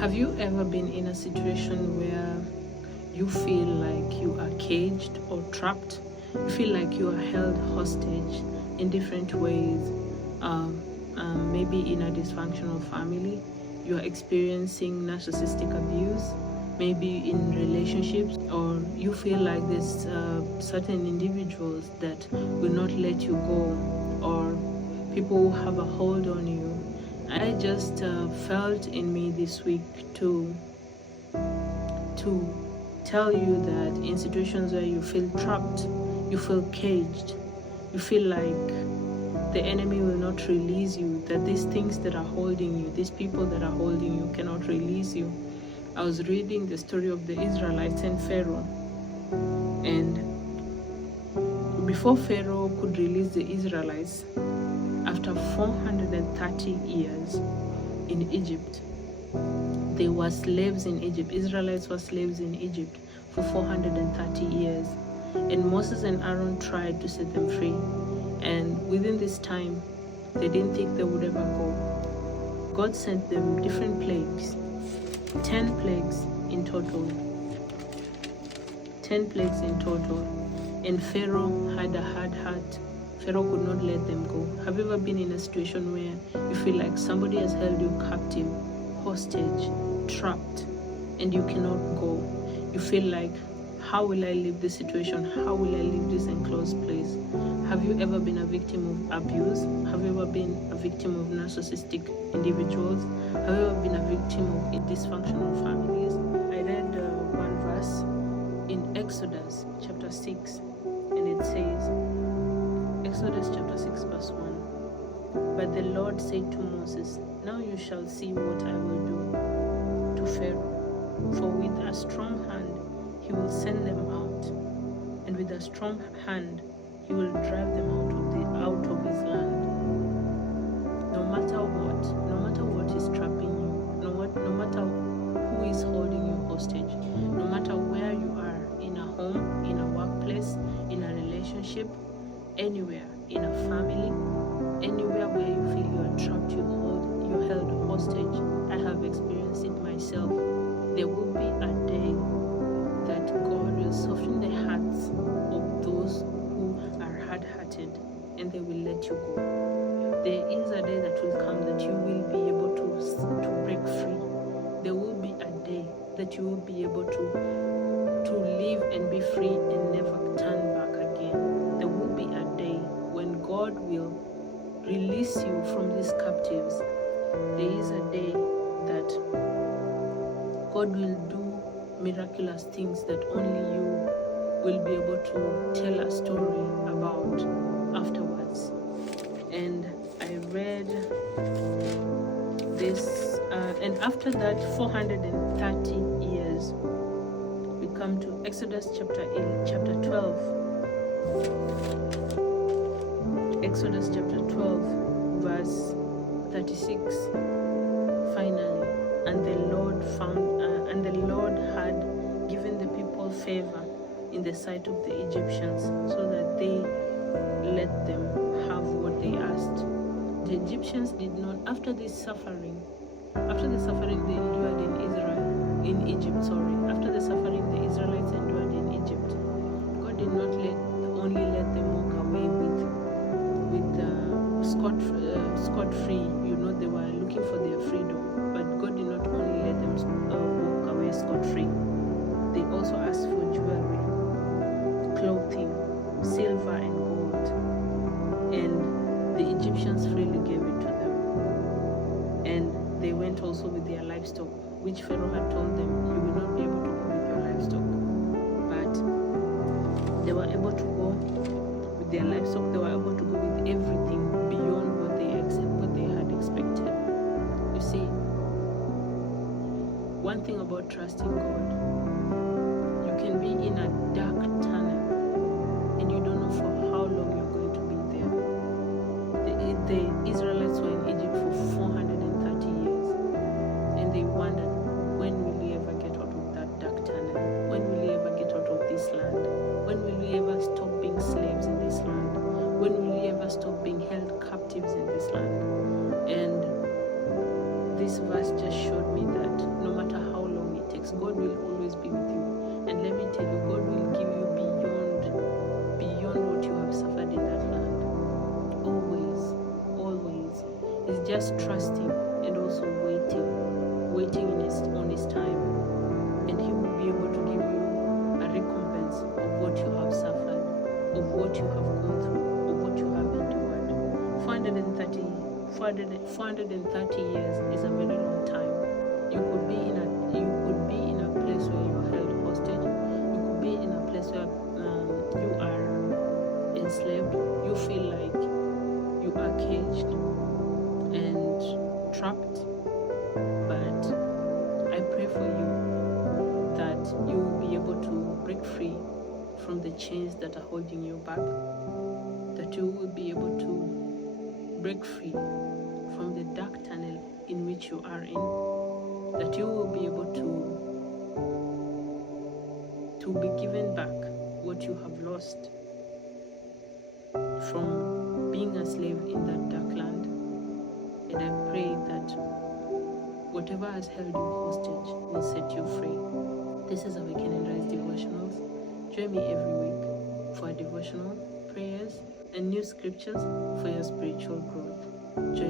Have you ever been in a situation where you feel like you are caged or trapped? You feel like you are held hostage in different ways. Maybe in a dysfunctional family, you are experiencing narcissistic abuse, maybe in relationships, or you feel like there's certain individuals that will not let you go, or people who have a hold on you. I just felt in me this week to tell you that in situations where you feel trapped, you feel caged, you feel like the enemy will not release you, that these things that are holding you, these people that are holding you cannot release you. I was reading the story of the Israelites and Pharoh, and before Pharoh could release the Israelites, after 430 years in Egypt, they were slaves in Egypt. Israelites were slaves in Egypt for 430 years. And Moses and Aaron tried to set them free. And within this time, they didn't think they would ever go. God sent them different plagues, 10 plagues in total. 10 plagues in total. And Pharaoh had a hard heart. Pharaoh could not let them go. Have you ever been in a situation where you feel like somebody has held you captive, hostage, trapped, and you cannot go? You feel like, how will I leave this situation? How will I leave this enclosed place? Have you ever been a victim of abuse? Have you ever been a victim of narcissistic individuals? Have you ever been a victim of dysfunctional families? I read one verse in Exodus chapter 6, and it says, Exodus chapter 6 verse 1, "But the Lord said to Moses, Now you shall see what I will do to Pharaoh, for with a strong hand he will send them out, and with a strong hand he will drive them out of his land." No matter what is trapping you, no matter who is holding you hostage, no matter where you are, in a home, in a workplace, in a relationship, anywhere, in a family, anywhere where you feel you are trapped, you're held hostage. I have experienced it myself. There will be a day that God will soften the hearts of those who are hard-hearted, and they will let you go. There is a day that will come that you will be able to break free. There will be a day that you will be able to live and be free and never turn back again. There will be a day when God will release you from these captives. There is a day that God will do miraculous things that only you will be able to tell a story about afterwards. And I read this, and after that 430 years, we come to Exodus chapter 12. Exodus chapter 12, verse 36. Finally, and the Lord had given the people favor in the sight of the Egyptians, so that they let them have what they asked. The Egyptians did not, after the suffering they endured in Egypt, after the suffering the Israelites endured in Egypt, God did not only let them walk away with scot-free. They were looking for their freedom, but God did not only let them walk away scot-free. They also asked for jewelry, clothing, silver and gold, and the Egyptians freely gave it to them. And they went also with their livestock, which Pharaoh had told them, you will not be able to go with your livestock. But they were able to go with their livestock. They were able to go with everything beyond what they had expected. You see, one thing about trusting God, you can be in a dark tunnel and you don't know for how long you're going to be there. The Israelites were in Egypt for 430 years, and they wondered, when will we ever get out of that dark tunnel? When will we ever get out of this land? When will we ever stop being slaves in this land? When will we ever stop being held captives in this land? And this verse just showed me that no just trusting and also waiting on His time, and He will be able to give you a recompense of what you have suffered, of what you have gone through, of what you have endured. 430 years is a very long time. You could be in a place where you are held hostage. You could be in a place where you are enslaved. You feel like you are caged and trapped. But I pray for you that you will be able to break free from the chains that are holding you back, that you will be able to break free from the dark tunnel in which you are in, that you will be able to be given back what you have lost from being a slave in that dark land. And I pray that whatever has held you hostage will set you free. This is a Weekend and Rise Devotionals. Join me every week for a devotional, prayers, and new scriptures for your spiritual growth. Join